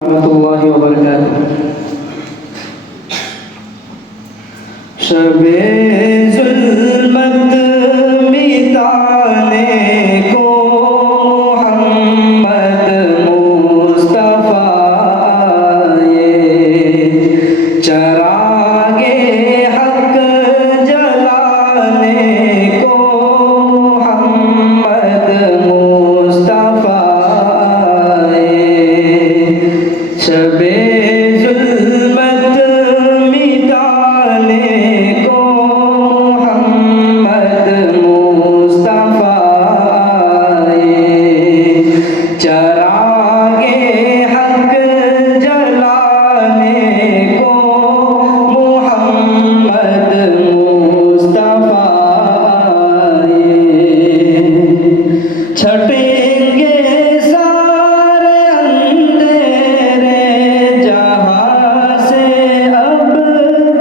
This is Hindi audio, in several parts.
रहमतुल्लाहि व बरकातुहू। शबे ज़ुल्मत मिटाने को मोहम्मद मुस्तफ़ा आए, चरागे हक जलाने को मोहम्मद मुस्तफ़ा आए। शबे ज़ुल्मत मिटाने को मोहम्मद मुस्तफ़ा आए, चरागे हक जलाने को मोहम्मद मुस्तफ़ा आए। छटेंगे सारे अंधेरे जहाँ से अब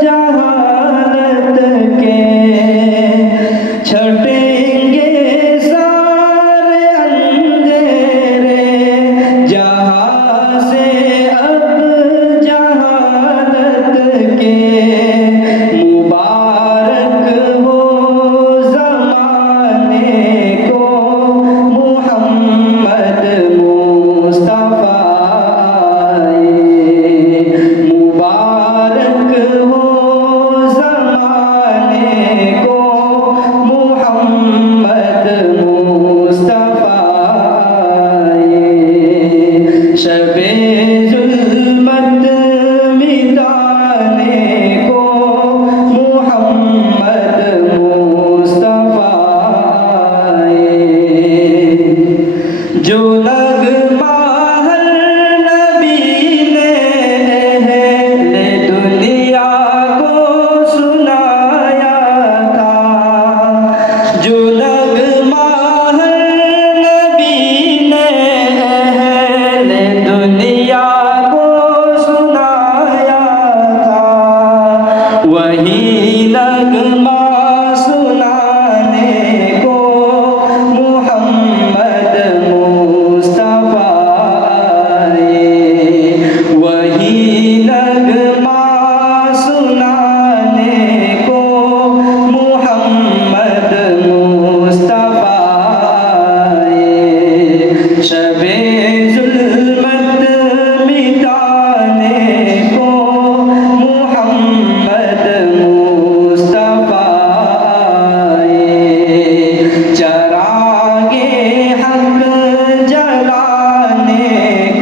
जहालत के, छटेंगे सारे अंधेरे जहाँ से अब जहालत के। मुबारक हो ज़माने को मोहम्मद मुस्तफ़ा आए, मुबारक हो ज़माने को मोहम्मद मुस्तफ़ा आए। शबे ज़ुल्मत मिटाने को मोहम्मद मुस्तफ़ा आए। जो नग़मा हर नबी ने अहले दुनिया को सुनाया था, जो नग़मा हर नबी ने अहले दुनिया को सुनाया था, वही नग़मा सुनाने को मोहम्मद मुस्तफ़ा आए, वही नग़मा सुनाने को मोहम्मद मुस्तफ़ा आए। शबे ज़ुल्मत मिटाने को मोहम्मद मुस्तफ़ा आए, चरागे हक जलाने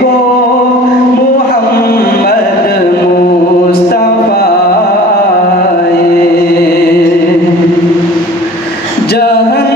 को मोहम्मद मुस्तफ़ा आए। जहन्नम